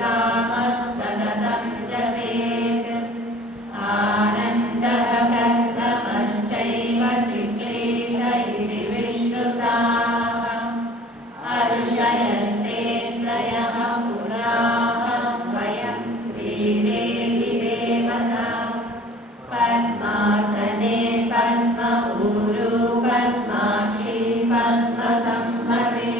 कामः सततं जपेत् आनन्दः कर्दमश्चैव चिक्लेत इति विश्रुताः अर्षयस्तेन्द्रयः पुराः स्वयं श्रीदेवी देवता पद्मासने पद्मऊरू पद्माक्षी पद्मसम्भवे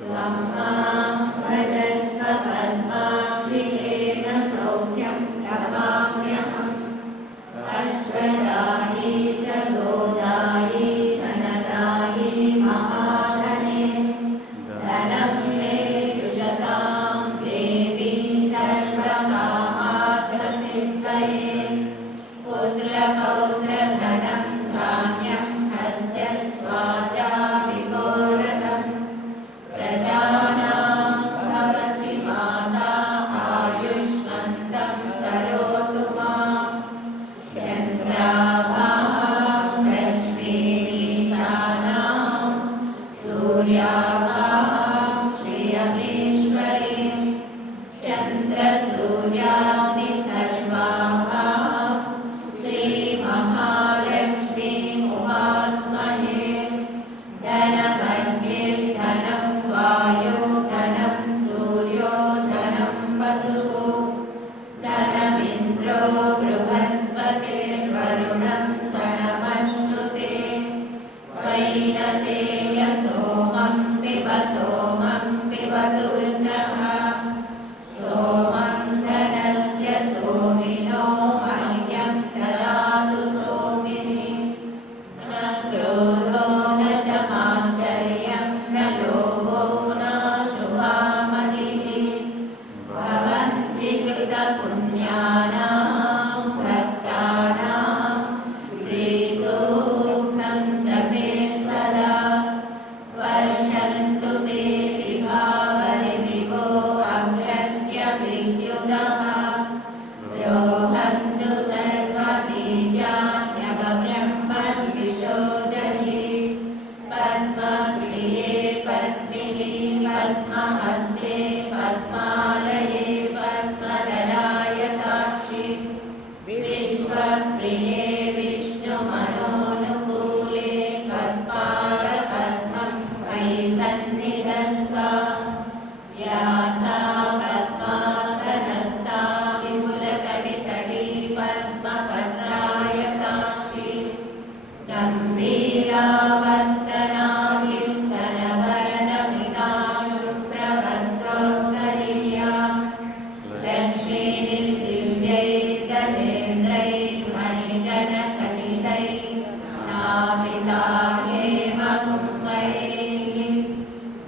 त्वं मां भजस्व पद्माक्षि येन सौख्यं लभाम्यहम् अश्वदायी च गोदायी धनदायी महाधने धनं मे जुषतां देवी सर्वकामार्थसिद्धये पुत्रपौत्रधनं धान्यं हस्ते स्वाजा विघोरतम् प्रजानां भवसि माता आयुष्मन्तं करोतु मां चन्द्राभां लक्ष्मीमीशानां सूर्याभां श्रियमेश्वरीं चन्द्रसूर्याग्नि सर्वाभां श्रीमहालक्ष्मीम् उपास्महे धनमग्निर्धनं वायो धनं सूर्यो धनं वसुः धनमिन्द्रो बृहस्पतिर्वरुणं धनमश्नुते वैनतेय सोमं पिबतु रुद्रः सोमं धनस्य सोमिनो मह्यं ददातु सोमिनि न क्रोधो न च मात्सर्यं न लोभो न शुभामतिः भवन्ति कृतपुण्यानां भक्तानां श्रीसूक्तं जपे सदा वर्षन्तु ते विभावरिदिवो अग्रस्य विद्युतः रोहन्तु सर्वबीजान्यवब्रह्मद्विषो जहि पद्मप्रिये पद्मिनी पद्महस्ते पद्मालये पद्मदलायताक्षि विश्वप्रिये विष्णुमनोनुकूले पद्मालपद्मं मयि सन्निधत्स्व व्यासा पद्मासनस्था विपुलतडितडी पद्मपत्रायताक्षि गम्भीरावर्तना विस्तरभरणमिता शुभ्रवस्त्रोत्तरीया लक्ष्मीर्दिव्यैर्गजेन्द्रैर्मणिगणखचितैः स्थापिता हेमकुम्भैः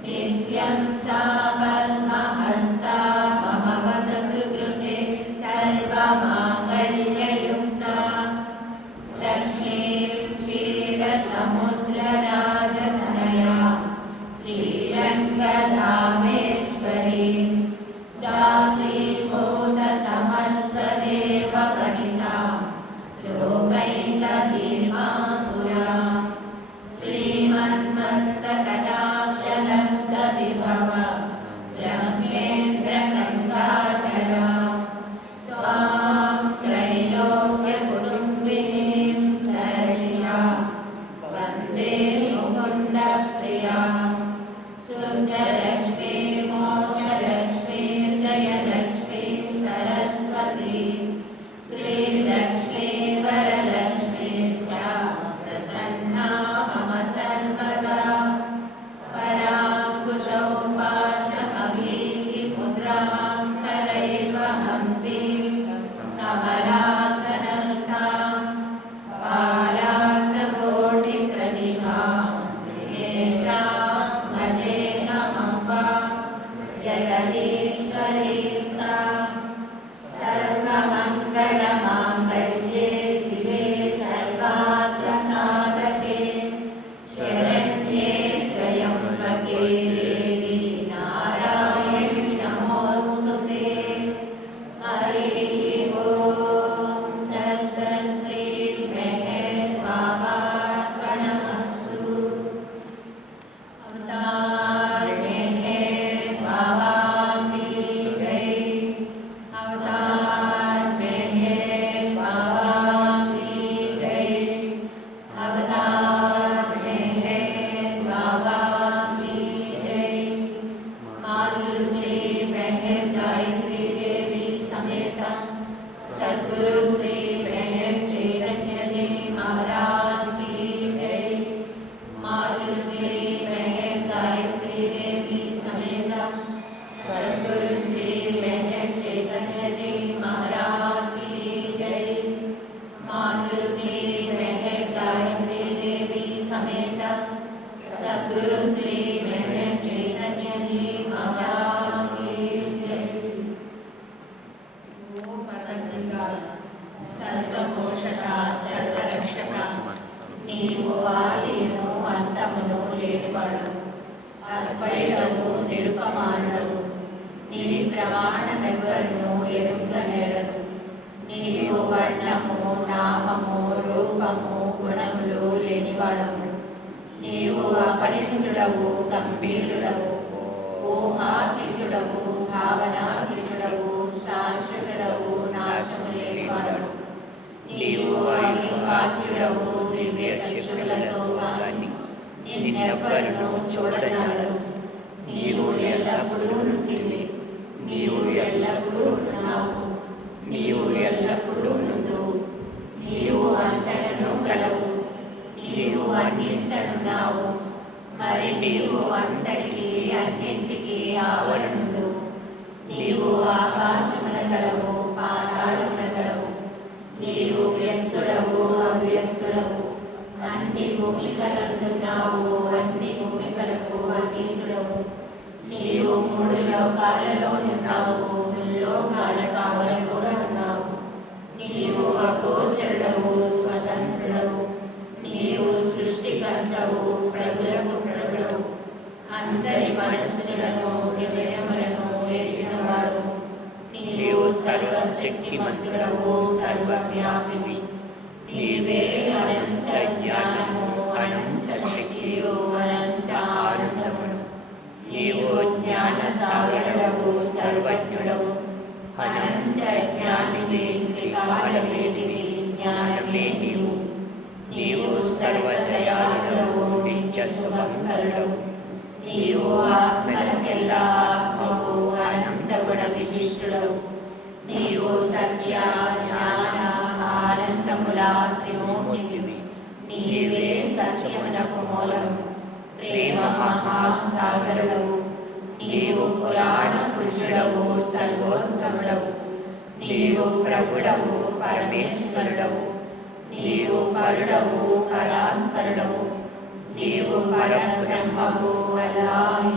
नित्यं सा पद्महस्ता मम वसतु गृहे सर्वमाङ्गल्ययुक्ता लक्ष्मीं क्षीरसमुद्रराजतनया श्रीरङ्गधामेश्वरीं दासीभूतसमस्तदेववनितां लोकैकधीमापुरां श्रीमन्मत्तकटाक्षलब्धविभव ब्रह्मेन्द्रगङ्गाधरां त्वां त्रैलोक्यकुटुम्बिनीं सरसिजां वन्दे मुकुन्दप्रियां सुन्दरलक्ष्मी मोक्षलक्ष्मीर्जयलक्ष्मी सरस्वती श्रीलक्ष्मी वरलक्ष्मीश्च प्रसन्ना मम सर्वदा पराङ्कुशौ पाशमभीतिमुद्रां करैर्वहं कमलासनस्थां बालार्ककोटिप्रतिभां त्रिनेत्रां भजेऽहमम्बा जगदीश्वरीं तां सर्वमङ्गलमाङ्गल्ये शिवे सर्वार्थसाधके शरण्ये त्र्यम्बके देवी नारायणि नमोऽस्तुते हरिः ॐ तत्सत् श्रीमेहेर्बाबार्पणमस्तु अवतारिणे भवामि जय सद्गुरु श्री महंत चैतन्य जी महाराज की जय। मातृश्री महंत गायत्री देवी समेत सद्गुरु श्री महंत चैतन्य जी महाराज की जय। मातृश्री महंत गायत्री देवी समेत सद्गुरु श्री महंत चैतन्य जी महाराज की जय। ओम परमपिता सर्वपोषक सर्वरक्षक నీవు ఆదిను అంతమును లేనివాడు అద్వైతము నిరుపమానుడవు నీ ప్రమాణమెవ్వరును ఎరుగనేరదు నీవు వర్ణము నామము రూపము గుణములు లేనివాడవు నీవు అపరిమితుడవు గంభీరుడవు ఊహాతీతుడవు భావనాతీతుడవు శాశ్వతుడవు నాశము లేనివాడవు నీవు అవివాచ్యుడవు దివ్య చక్షులతో గాని నిన్నెవ్వరును చూడజాలరు నీవు ఎల్లప్పుడూ నుండివి నీవు ఎల్లప్పుడూ ఉన్నావు నీవు ఎల్లప్పుడూ నుండు నీవు అంతటను గలవు నీవు అన్నింటనున్నావు మరి నీవు అంతటికి అన్నింటికి ఆవరణుడు నీవు ఆకాశమున గలవు పాతాళమున గలవు నీవు వ్యక్తుడవు అవ్యక్తుడవు అన్ని భూమికలందున్నావు అన్ని భూమికలకు అతీతుడవు నీవు మూడు లోకాలలోనున్నావు ముల్లోకాల కావల కూడా ఉన్నావు నీవు అగోచరుడవు స్వతంత్రుడవు నీవు సృష్టికర్తవు ప్రభులకు ప్రభుడవు అందరి మనస్సులను హృదయములను ఎరిగినవాడు నీవు సర్వశక్తిమంతుడవు సర్వవ్యాపివి నీవే అనంత జ్ఞానము అనంత శక్తియు అనంత ఆనందమును నీవు జ్ఞాన సాగరుడవు సర్వజ్ఞుడవు అనంత జ్ఞానివి త్రికాలవేదివి జ్ఞానమే నీవు నీవు సర్వదయాళుడవు నిత్య శుభంకరుడవు నీవు ఆత్మలకెల్లా ఆత్మవు అనంత గుణ విశిష్టుడవు నీవు సత్య జ్ఞాన ఆనందముల త్రిమూర్తివి నీవే సత్యమునకు మూలము ప్రేమ మహాసాగరుడవు నీవు పురాణ పురుషుడవు సర్వోత్తముడవు నీవు ప్రభుడవు పరమేశ్వరుడవు నీవు పరుడవు పరాత్పరుడవు నీవు పరబ్రహ్మవు అల్లాహ్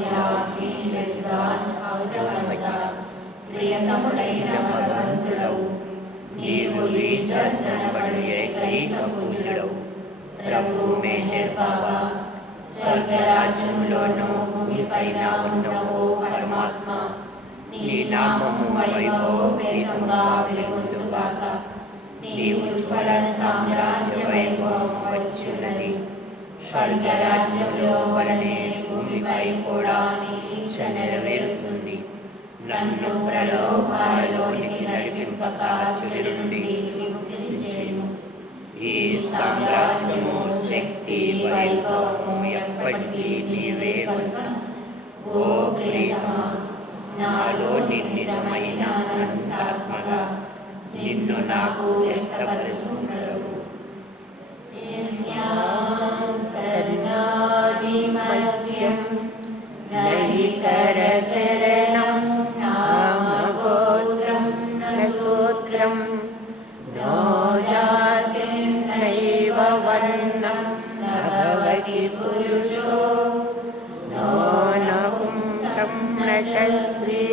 ప్రియతముడైన భగవంతుడవు నీవు ఈశ్వరుడనబడు ఏకైక పూజ్యుడవు ప్రభు మెహర్ బాబా స్వర్గరాజ్యములోనూ భూమిపైన ఉన్నవో పరమాత్మ నీ నామము వైభవోపేతంగా వెలుగొందుగాక నీ ఉజ్వల సామ్రాజ్య వైభవం వచ్చున్నది స్వర్గరాజ్యంలో వలనే భూమిపై కూడా నీ ఇచ్చ నెరవేరుతుంది నన్ను ప్రలోభాలలోనికి నడిపింపక చెడు నుండి విముక్తిని చేయను ఈ సామ్రాజ్యము శక్తి వైభవము ఎప్పటికీ నీవే కనుక ఓ ప్రియతమా నాలో నిజమైన అనంతాత్మగా నిన్ను నాకు వ్యక్తపరుచున్నాడు కరుణాదిమధ్యం నైకరచరణం నామగోత్రం నూత్రం నో జాతిర్నైవ వర్ణం నభవతి పురుషో నో నపుంసం నశ్రీ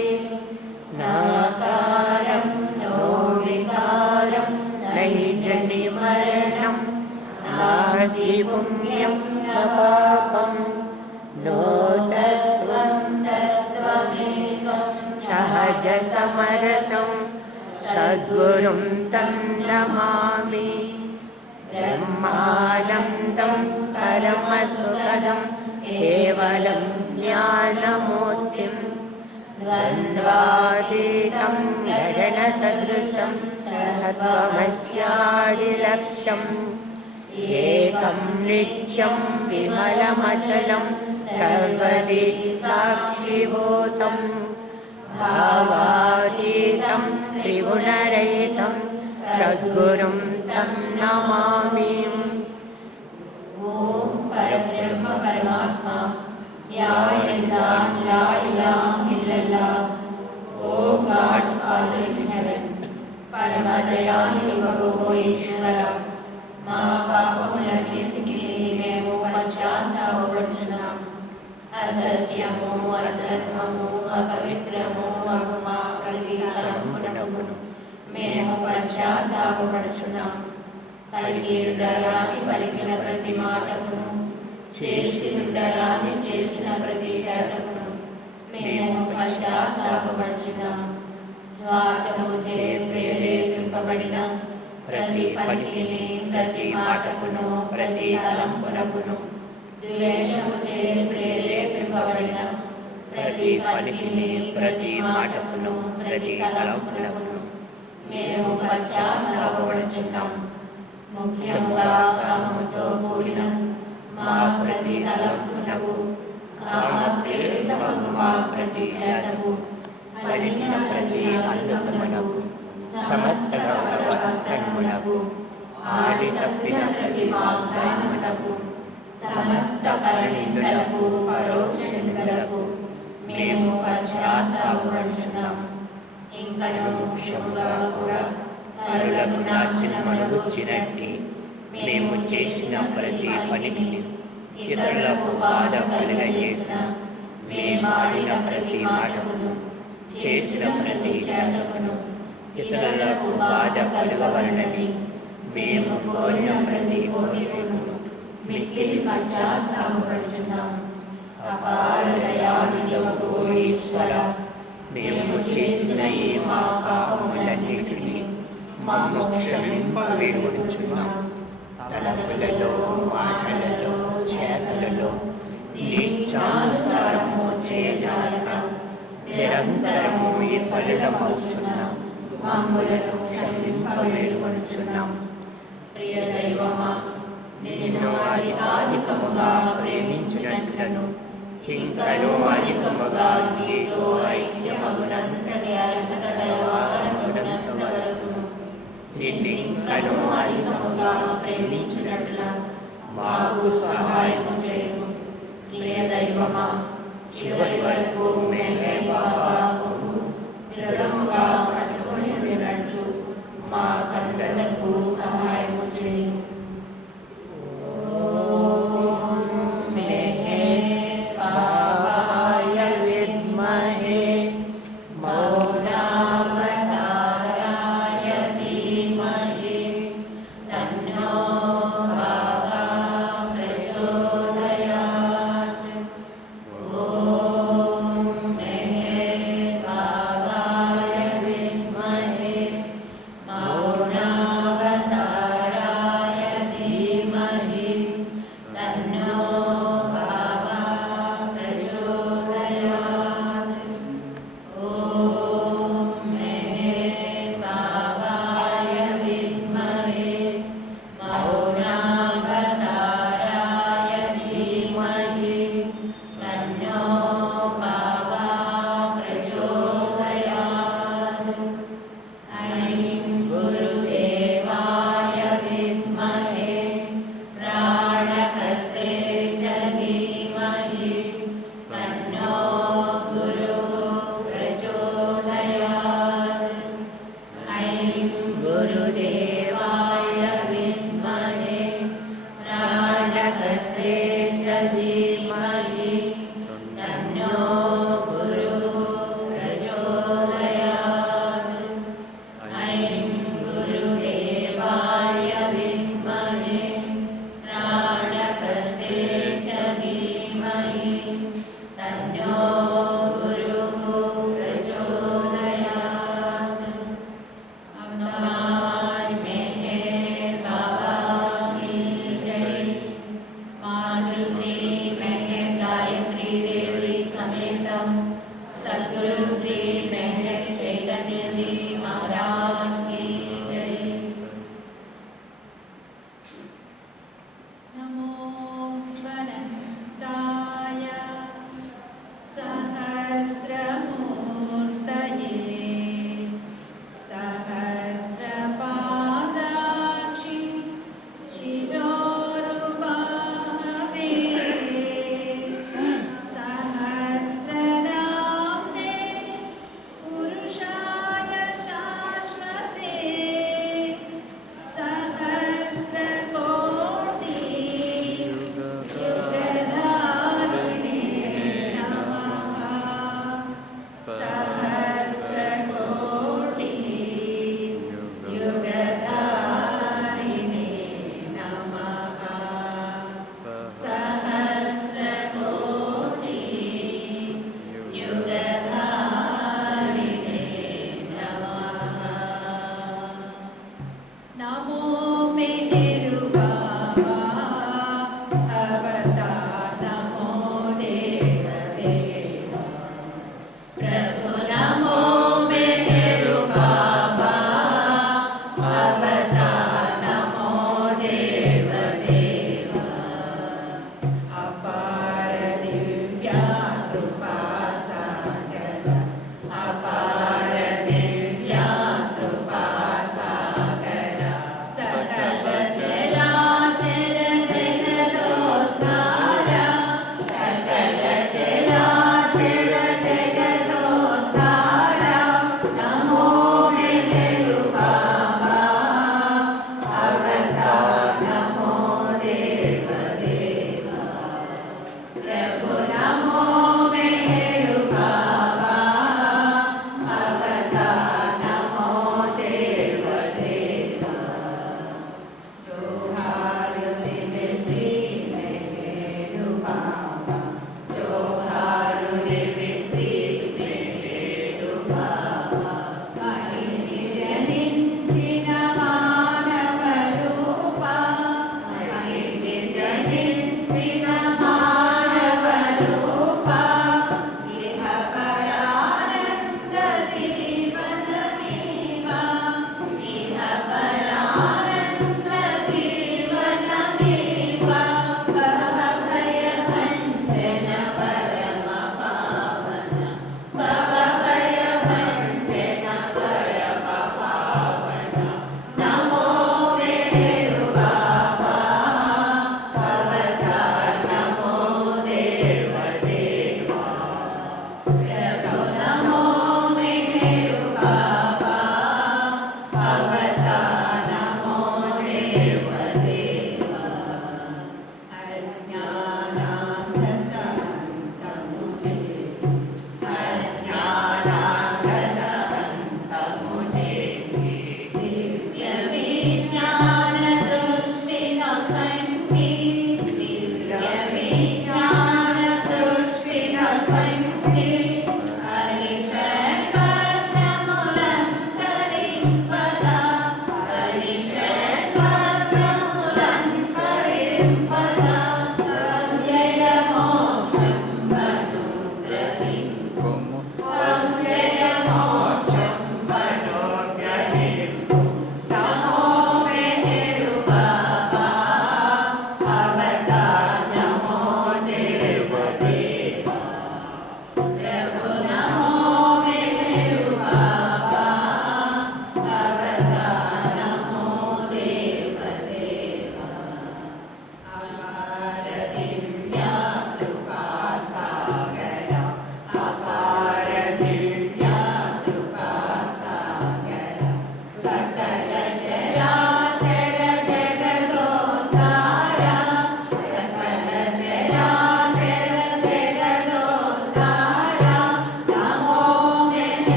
నాకారం నో వికారం నైజని మరణం నాస్తి పుణ్యం న పాపం నో తత్వం తత్వమేకం సహజ సమరసం సద్గురుం తం నమామి బ్రహ్మానందం పరమసుఖదం కేవలం జ్ఞానమూర్తిం ద్వంద్వాతీతం గగనసదృశం తత్వమస్యాదిలక్ష్యం ఏకం నిత్యం విమలమచలం సర్వది సాక్షిభూతం భావాతీతం త్రిగుణరహితం सद्गुरुं तं नमामि। ओम परब्रह्म परमात्मा या इंसान ला इलाहा इल्लल्लाह, ओ गॉड फादर इन हेवन, పరమ దయాళువు ఓ ఈశ్వర, మా పాపములన్నిటికీ మేము పశ్చాత్తాపపడుచున్నాం. అసత్యము, అధర్మము, అపవిత్రము అగు మా ప్రతి తలంపునకును మేము పశ్చాత్తాపపడుచున్నాం. పలికి ఉండరాని పలికిన ప్రతి మాటకును, చేసి ఉండరాని చేసిన ప్రతి చేతకును మేము పశ్చాత్తాపపడుచున్నాం. స్వార్థముచే ప్రేరేపింపబడిన ప్రతి పలికిని, ప్రతి మాటకును, ప్రతి తలంపునకును, ద్వేషముచే ప్రేరేపింపబడిన ప్రతి పలికిని, ప్రతి మాటకును, ప్రతి తలంపునకును మేము పశ్చాత్తాపపడుచున్నాం. ముఖ్యంగా కామముతో కూడిన మా ప్రతి తలంపునకు, కామ ప్రేరితమగు మా ప్రతి చేతకు, పలికిన ప్రతి అనుతమునకు, సమస్త వర్తనమునకు, ఆడి తప్పిన ప్రతి వాగ్దానమునకు, సమస్త పరిణితులకు, పరోక్ష నిందలకు మేము పశ్చాత్తాపపడుచున్నాం. ఇంకను ముఖ్యంగా కూడా పరులకు నాశనమును గూర్చినట్టి మేము చేసిన ప్రతి పనికి, ఇతరులకు బాధ కలుగజేసిన మేమాడిన ప్రతి మాటకును, చేసిన ప్రతి చేతకును ఇతరులకు బాధ కలుగవలనని మేము కోరిన ప్రతి కోరికను మిక్కిలి పశ్చాత్తాపపడుచున్నాం. అపార దయానిధివగు ఓ ఈశ్వర, మేము చేసిన ఈ మా పాపములన్నిటినీ మమ్ము క్షమింప వేడుకొనుచున్నాం. తలపులలో, మాటలలో, చేతలలో నీచానుసారము చేయజాలక నిరంతరము విఫలమవుచున్నాం. మమ్ములను క్షమింప వేడుకొనుచున్నాం. ప్రియ దైవమా, నిన్ను అధికముగా ప్రేమించినట్లను ఇంకనూ అధికముగా నీతో ఐక్యమగునంతటి అర్హత గలవారమగునంత వరకును నిన్ను ఇంకనూ అధికముగా ప్రేమించినట్ల మాకు సహాయము చేయము. ప్రియ దైవమా, చివరి వరకు మెహర్ బాబాకు దృఢముగా పట్టుకొని ఉన్నట్లు మాకందరకు సహాయము చేయము. Amen.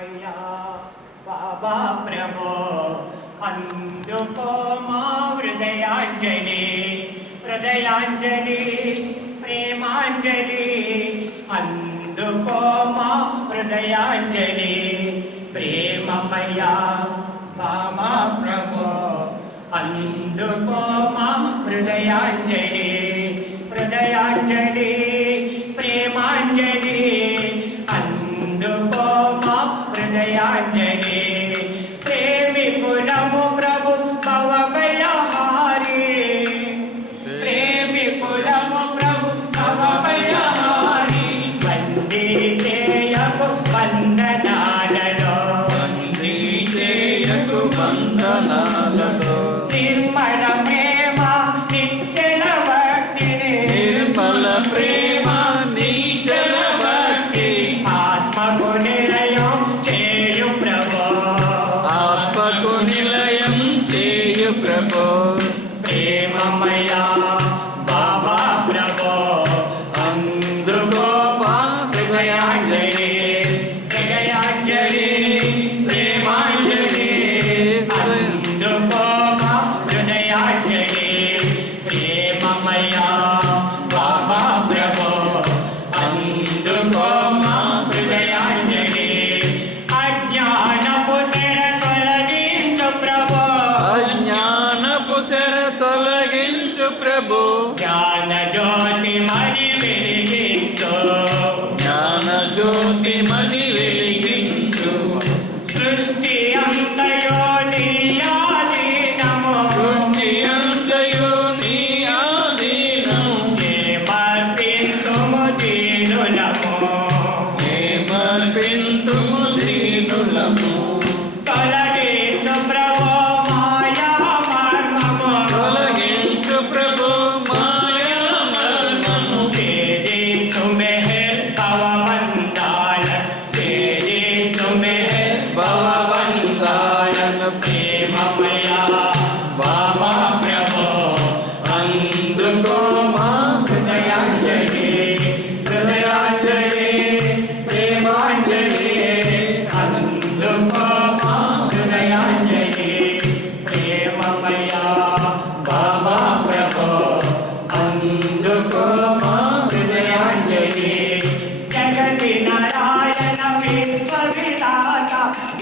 ప్రేమమయ్యా బాబా ప్రభో అందుకో మా హృదయాంజలి హృదయాంజలి ప్రేమాంజలి అందుకో మా హృదయాంజలి ప్రేమమయ్యా బాబా ప్రభో అందుకో మా హృదయాంజలి హృదయాంజలి ప్రేమాంజలి అందుకో మా హృదయాంజలి ప్రేమికులము ప్రభు భవభయహారి ప్రేమికులము ప్రభు భవభయహారి బందీ చేయకు బంధనాలలో బందీ చేయకు బంధనాలలో నిర్మల ప్రేమ నిశ్చల భక్తిని నిర్మల ప్రేమ నిశ్చల భక్తి ఆత్మకు నిలయం చేయు ప్రభు ఆత్మకు నిలయం చేయు ప్రభు ప్రేమమయ్యా బాబా ప్రభు అందుకో మా హృదయాంజలి హృదయాంజలి ప్రేమాంజలి అందుకో మా హృదయాంజలి ప్రేమమయ్యా బాబా ప్రభు అందుకో మా హృదయాంజలి అజ్ఞానపు తెర తొలగించు ప్రభు అజ్ఞానపు తెర తొలగించు ప్రభు జ్ఞాన జ్యోతి మరి వెలిగించు జ్ఞాన జ్యోతి మది వెలిగించు సృష్టి అంతయో నీయాధీనము సృష్టి అంతయు నీ ఆధీనము సమర్పింతుము దీనులము ఏమర్పింతుము దీనులము తొలగించు ప్రభు మాయా మర్మము తొలగించు ప్రభు మాయా మర్మము సేదించు మెహర్ భవబంధాల సేదించు మెహర్ భవబంధాలను ప్రేమమయ్యా బాబా ప్రభు అందుకో మా హృదయాంజలి హృదయాంజలి ప్రేమాంజలి అందుకో మా హృదయాంజలి ప్రేమమయ్యా బాబా ప్రభు అందుకో మా హృదయాంజలి జగతి నారాయణ విశ్వవిధాత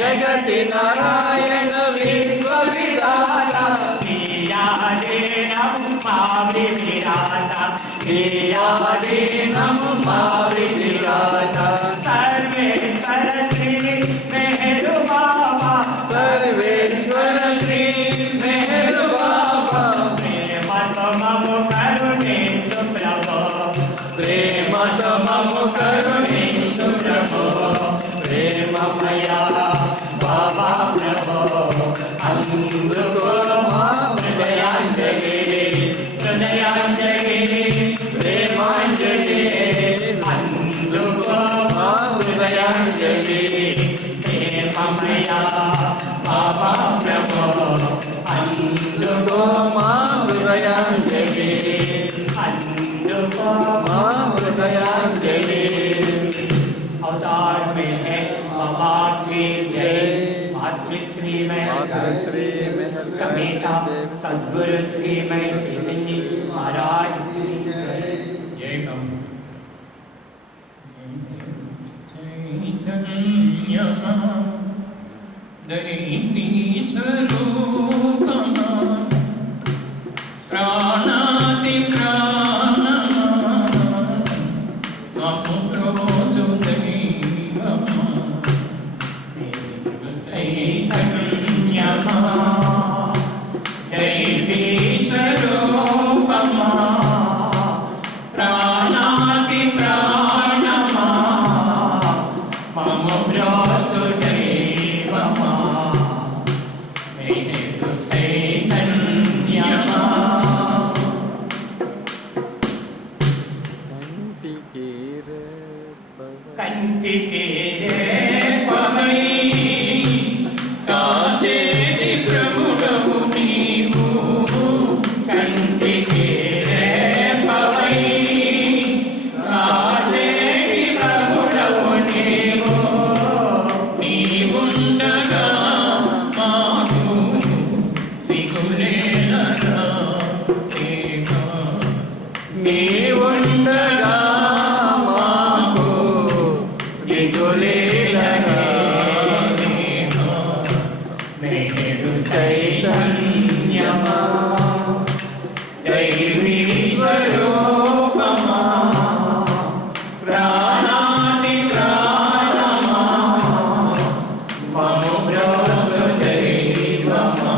జగతి నారాయణ విశ్వవిధాత నీయాధీనము మావి విరాట నీయాధీనము మావి విరాట సర్వేశ్వర శ్రీ మెహరు బాబా సర్వేశ్వర శ్రీ మెహరు బాబా ప్రేమతో మము కరుణించు ప్రభు ప్రేమతో మము కరుణించు ప్రభు ప్రేమమయ్యా బాబా ప్రభు అందుకో మా హృదయాంజలి హృదయాంజలి ప్రేమాంజలి అందుకో మా హృదయాంజలి ప్రేమమయ్యా బాబా ప్రభు అందుకో మా హృదయాంజలి అందుకో మా హృదయాంజలి अवतार में है बाबा की जय मातृश्री में मातृश्री मेहर समेता सद्गुरु श्री में चैतन्य महाराज की जय जय प्राणाति प्राणमा अपुरोचो दैवमा चैतन्यमा दैवी स्वरूपमा प्राणाति प्राणमा मम ब्रोचो दैवमा చైతన్యమా దైవీ స్వరూపమా ప్రాణాది ప్రాణమా మము బ్రోతు చైవమా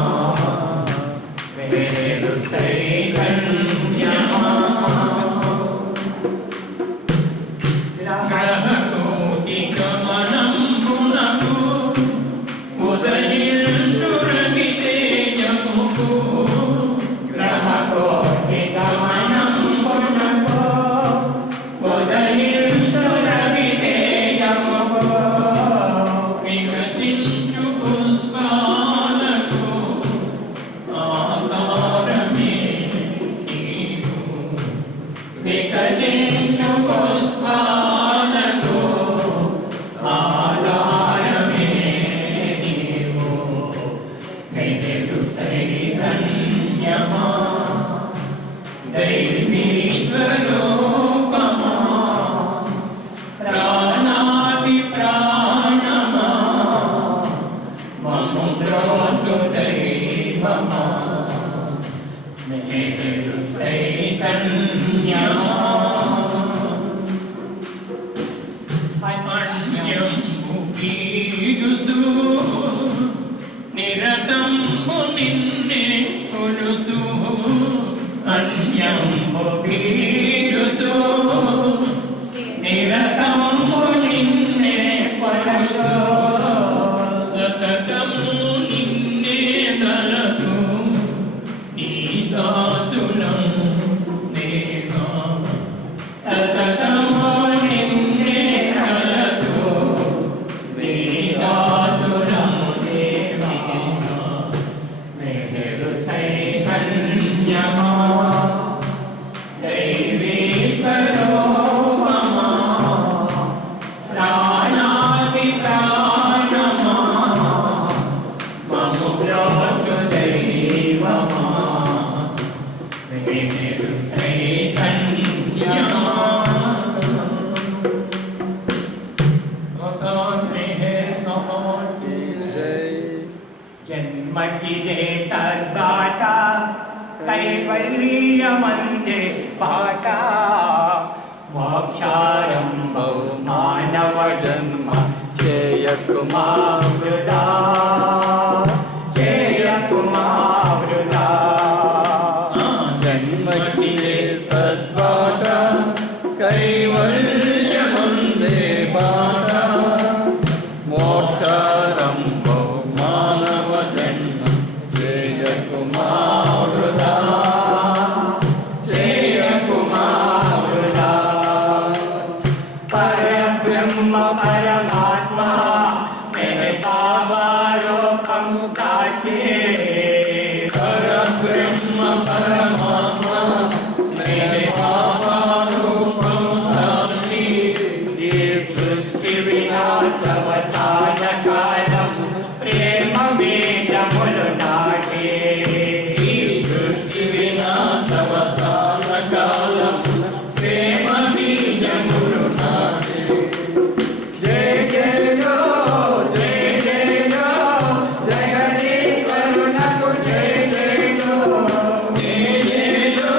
వేరు చైతన్యమా గ్రహకోటి గమనం పునకు ఉదయించురగితే జముకు గ్రహకోటి గమనం పునకు ఉదయించురగితే జముకు వికసించు పుష్పాలకు ఆకారమే నీవు వికసించు పుష్పాలకు ఆధారమే నీవు వెలుగు చైతన్యమా దైవీ స్వరూపమా ప్రాణాది ప్రాణమా మము బ్రోతు దైవమా వెలుగు చైతన్యమా అన్యంబు పీడుసు నిరతంబు నిన్నే కొలుసు అన్యంబు పీడుసు నిరతంబు నిన్నే కొలుసు సతతము నిన్నే తలతు నీ దాసులం దేవా సతతము నిన్నే తలతు నీ దాసులము దేవా వెలుగు చైతన్యమా దైవీ స్వరూపమా ప్రాణాది ప్రాణమా మము బ్రోతు దైవమా వెలుగు చైతన్యమా జన్మకిదే సద్బాట కైవల్యమందే బాట మోక్షారంభో మానవ జన్మ చేయకుమా వృధా చేయకుమా వృధా జన్మకిదే సద్బాట కైవల్యమందే బాట మోక్షారంభో మానవ జన్మ చేయకుమా వృధా చేయకుమా వృధా పరబ్రహ్మ పరమాత్మ మెహతావారోపం కాచే పరబ్రహ్మ పరమాత్మ మెహతావారోపం కాచే ఈ సృష్టి వినాశవసాన కాలం ప్రేమ వేదములు నాటే ఈ సృష్టి వినాశవసాన కాలం ప్రేమ బీజములు నాటే జయ జయ జో జయ జయ జో జగదీశ్వరునకు జయ జయ జో జయ జయ జో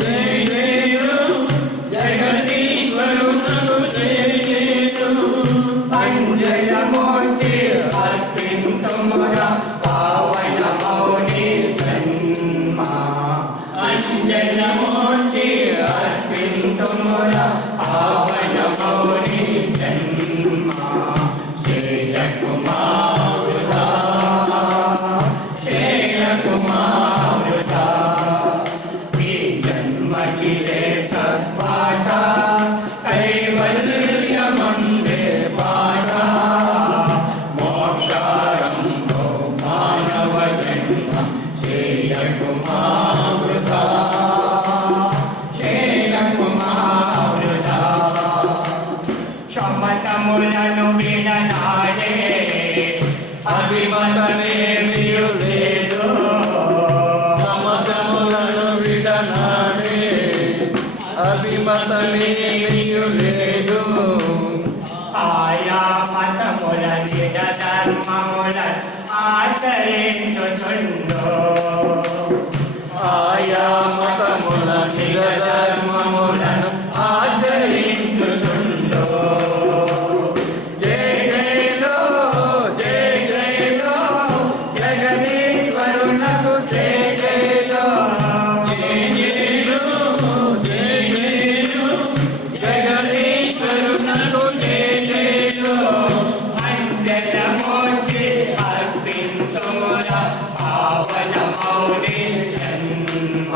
జయ జయ జో జగదీశ్వరునకు జయ జయ జో అంజనమోచి అర్పింతుమురా పావన మౌని జన్మ అంజనమోచి అర్పింతుమురా పావన మౌని జన్మ జయ కుమారుడా జయ కుమారుడా ఈ జన్మకిదే సద్బాట కైవల్యమందే బాట మోక్షారంభో మానవ జన్మ జయ కుమారుడా జయ కుమారుడా క్షమతములను విననాడే అభిమతమేమియు లేదు సమతములను విడనాడే అభిమతమేమియు లేదు ఆయా మతముల నిజ ధర్మముల ఆచరించుచుండు ఆయా మతముల నిరధర్మములను ఆచరించుచుండు జయ జయలో జయ జయలో జగదీశ్వరునకు జయ జయలో జయ జయలో జయ జయలో జగదీశ్వరునకు జయ జయలో అంజనమూర్తి అర్పించురా పావన మౌని జన్మ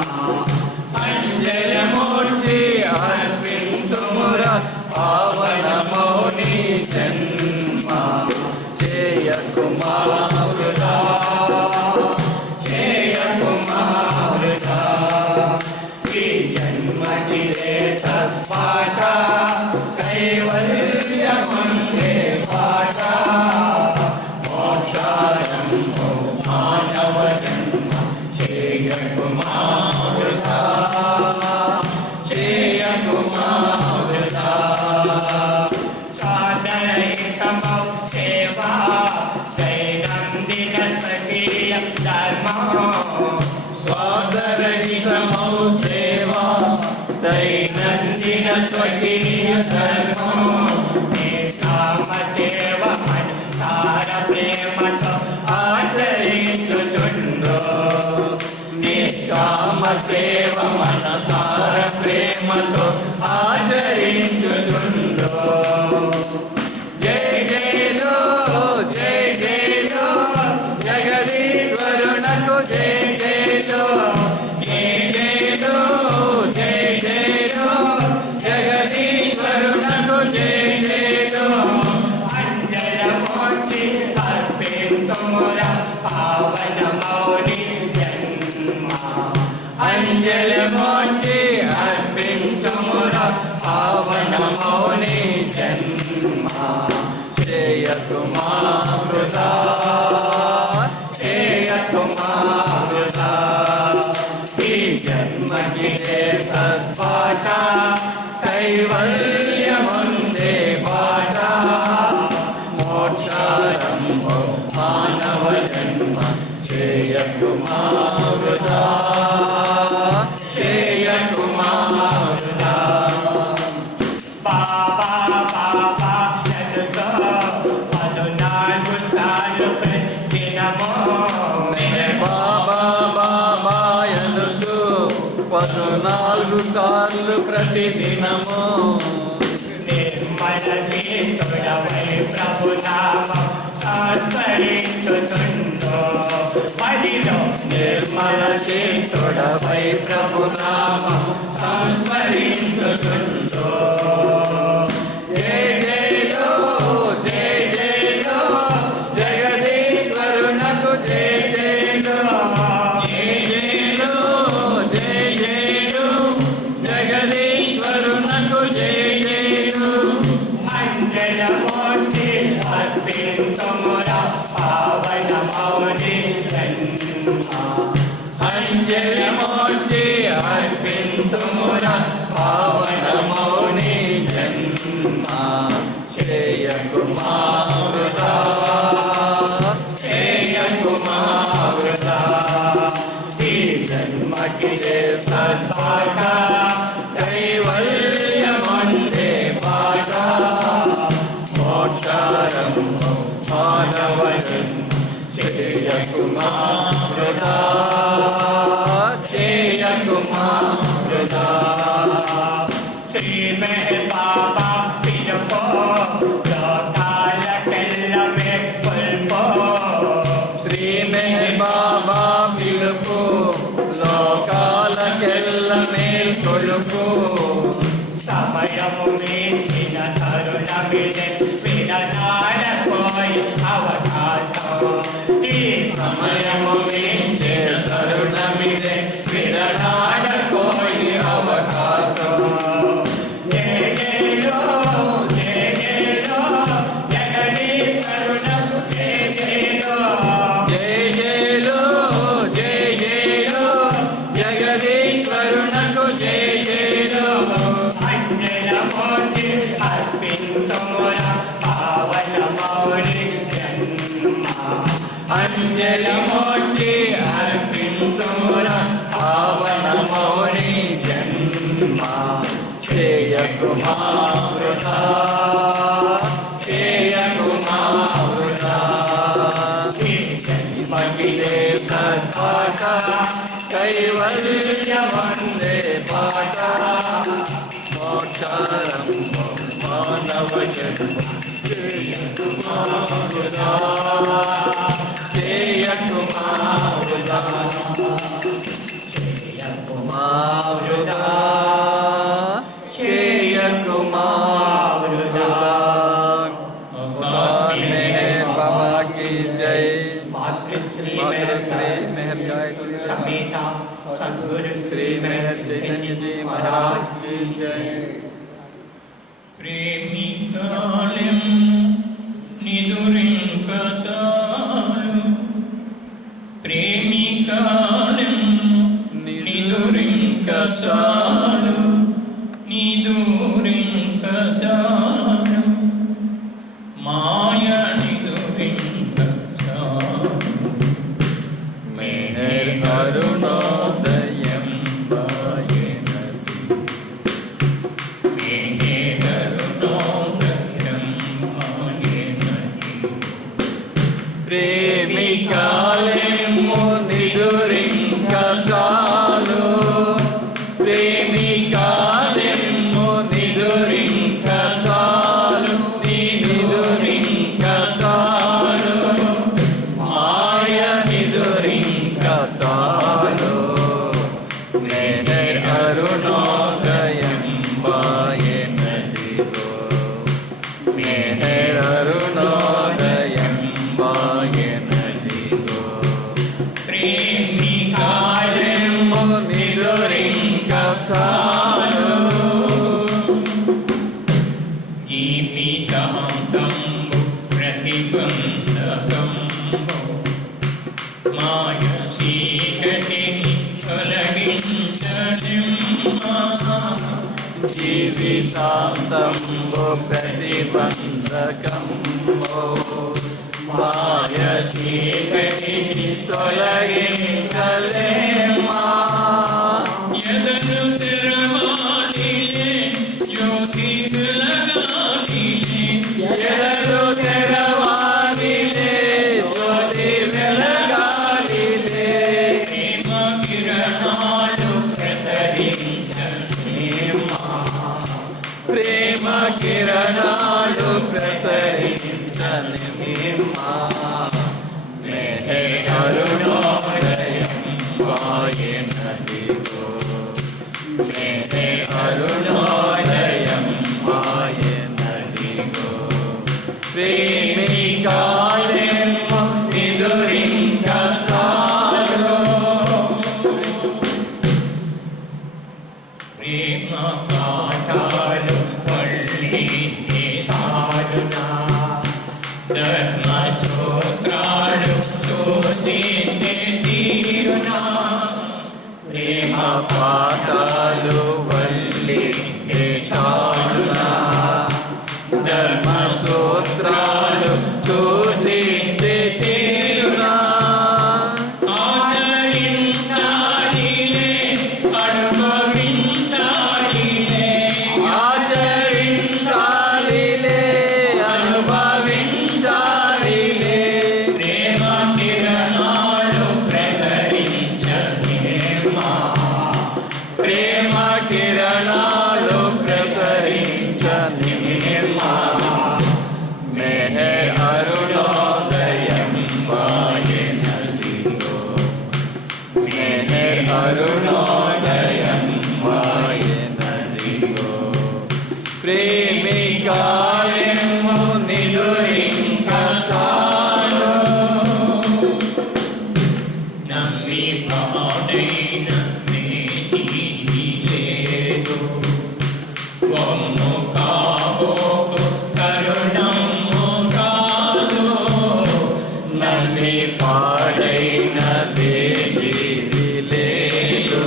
అంజనమూర్తి అర్పించురా పావన మౌని జన్మ జయ కుమారుడా జయ కుమారుడా ఈ జన్మకి సత్పాట కైవల్యముందే పాట మోక్షారంభో మానవ జన్మ జయ కుమారుడా జయ కుమారుడా సాధనహితమౌ సేవా దైనందిన సఖీయ ధర్మో స్వాదరహితమౌ సేవా దైనందిన స్వకీయ ధర్మో నిష్కామసేవ మనసార ప్రేమతో ఆచరించుచుండు నిష్కామ సేవ మనసార ప్రేమతో ఆచరించుచుండు జయ జయలో జయ జయలో జగదీశ్వరునకు జయ జయలో జయ జయలో జయ జయలో జగదీశ్వరునకు జయ జయలో అంజనమూర్తి అర్పించురా పావన మౌని జన్మ అంజలిమూర్తి అర్పించురా పావన మౌని జన్మ జయ కుమారుడా జయ కుమారుడా ఈ జన్మకి సత్పాట కైవల్యముందే పాట మోక్షారంభో మానవ జన్మ జయ కుమారుడా జయ కుమారుడా బాబా బాబా నన్నుతో పదునాలుగు సార్లు ప్రతిదినము బాబా బాబా ఎదుగు 14 సార్లు ప్రతిదినము నిర్మల తీర్థుడవై ప్రభునామం సంస్మరించుచుండు మదిలో నిర్మల చేతుడవై ప్రభునామం సంస్మరించుచుండు జయ జయలో జయ జయలో జగదీశ్వరునకు జయ జయలో జయ జయలో జయ జయలో జగదీశ్వరునకు జయ జయలో అంజనమూర్తి అర్పించురా పావన మౌని జన్మ అంజలిమూర్తి అర్పించురా పావన మౌని జన్మ జయ కుమారుడా జయ కుమారుడా ఈ జన్మకి సత్పాట కైవల్యముందే పాట మోక్షారంభో మానవ జన్మ జయ కుమారుడా జయ కుమారుడా శ్రీ మెహర్ బాబా పిలుపో లోకాల కెల్లమే కొల్పో శ్రీ మెహర్ బాబా పిలుపు లోకాలకెల్ల మేల్కొలుపు సమయము మించిన తరుణమిదే విడనాడపోయి అవకాశం ఈ సమయము మించే తరుణమిదే విడనాడకోయి అవకాశం జయ జయలో జయ జయలో జగదీశ్వరునకు జయ జయలో జయ జయలో జయ జయలో జగదీశ్వరునకు జయ జయలో అంజన అంజలమూర్తి అర్పింతుమురా పావనమౌని జన్మ అంజలిమూర్తి అర్పింతుమురా పావనమౌని జన్మ చేయకుమా వృథా చేయకుమా వృథా మగిలే సత్పాట కైవల్య వందే పాట మోక్షారంభ మానవ జన్మ చేయకుమా వృథా చేయకుమా వృథా చేయకుమా వృథా చేయకుమా వృథా बाबा की जय मातृश्री मेहर समेत सद्गुरु श्री मेहर चैतन्य जी महाराज की जय प्रेमिकालम निदुरिंकचालु प्रेमिकालम निदुरिंकचालु निदुरिंकचालु माया निदुरिंकचालु मेहर अरुणोदयं वायनति मेहर अरुणोदयं वायनति प्रेमिकालम निदुरिंकचालु प्रेमिकालम निदुरिंकचालु निदुरिंकचालु माया निदुरिंकचालु मेहर अरुणोदयं वायनदिगो मेहर अरुणोदयं वायनदिगो प्रेमिकालम निदुरिंकचालु जीवितान्तं प्रतिबन्धकं माया चीकटिनि तొలగించనిమ్మా జీవితాంతంబు ప్రతిబంధకంబు మాయ చీకటిని తొలగించలేమా ఎదను తెరవాలిలే జ్యోతి వెలగాలిలే ఎదరు తెరవాలిలే జ్యోతి వెలగాలిలే ప్రేమ కిరణాలు ప్రసరించనిమ్మా ప్రేమ కిరణాలు ప్రసరించనిమ్మా మెహర్ అరుణోదయం వాయనదిగో మెహర్ అరుణోదయం వాయనదిగో ప్రేమికాలెం నిదురింకచాలు ప్రేమ పాఠాలు పళ్ళిస్తే సాధునా ధర్మ సూత్రాలు తోసిస్తే తీరునా ప్రేమ పాఠాలు వల్లిస్తే చాలునా ధర్మ సూత్రాలు చూసిస్తే తీరునా ఆచరించాలిలే అనుభవించాలిలే ఆచరించాలిలే అనుభవించాలిలే ప్రేమ కిరణాలు ప్రసరించనిమ్మా ప్రేమ కిరణాలు ప్రసరించనిమ్మా మెహర్ అరుణోదయం వాయనదిగో మెహర్ అరుణోదయం వాయనదిగో ప్రేమికాలెం నిదురింకచాలు నమ్మి పాడైన మేది లేదు వమ్ము కాబోకు కరుణమ్ము కాదు నమ్మి పాడైన దేజీవి లేదు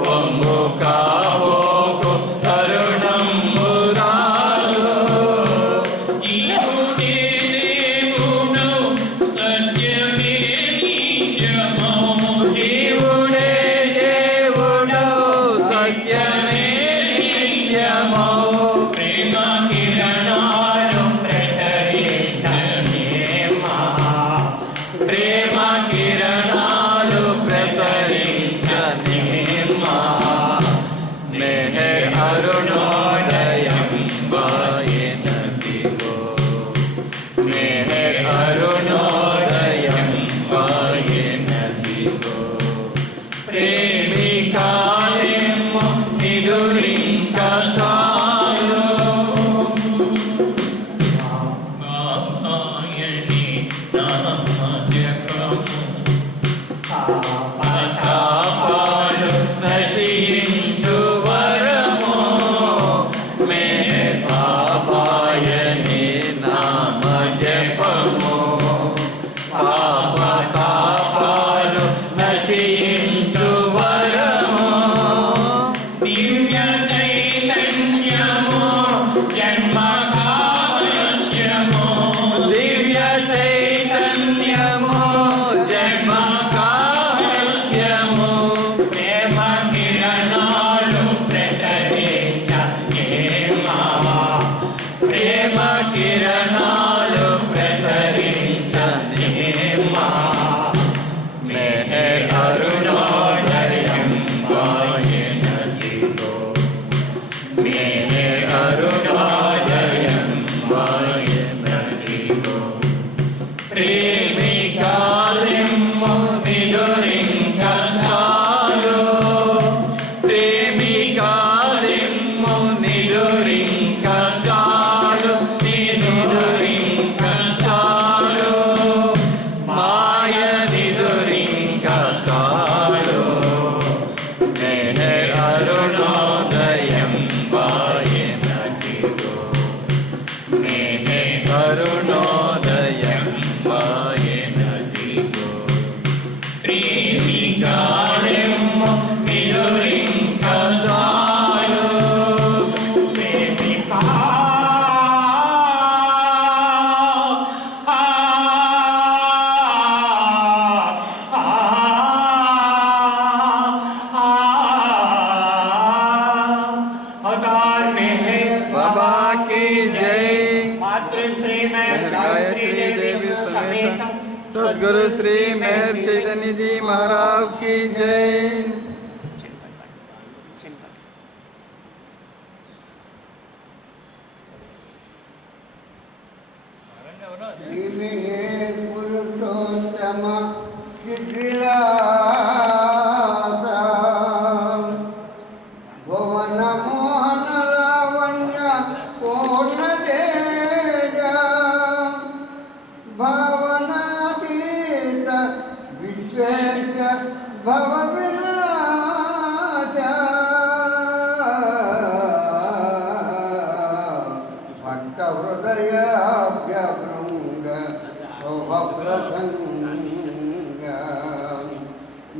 వమ్ము కాబోకు కరుణ పాపతాపాలు నశించు వరము మెహర్ బాబాయని నామ జపము పాపతాపాలు నశించు వరము దివ్య చైతన్యము జన్మ కావచ్యము దివ్య చైతన్యము జన్మ కావచ్యము ప్రేమ కిరణాలు ప్రచరించ ప్రేమ కిరణాలు ప్రసరించ మెహర్ అరుణోదయం వాయనదిగో మెహర్ అరుణోదయం వాయనదిగో ప్రేమికాలిమ్ము నిదురింక చాలు ప్రేమికాలిమ్ము నిదురింక చాలు నిదురింక చాలు మాయ నిదురింక చాలు మెహర్ అరుణోదయం వాయనదిగో మెహర్ అరుణోదయం వాయనదిగో ప్రేమికాలిమ్ము నిదురింక చాలు ప్రేమికా अवतार मेहर बाबा की जय। मातृश्री में गायत्री देवी समेत सद्गुरु श्री मेहर चैतन्य जी महाराज की जय। पुरुषोत्तम भुवन मोहन लावण्य पूर्ण तेज भावनातीत विश्वेश भव विनाश भक्त हृदय भृंग शोभ प्रसंग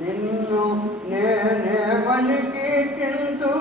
निन्नु नेने मणिकी किंतु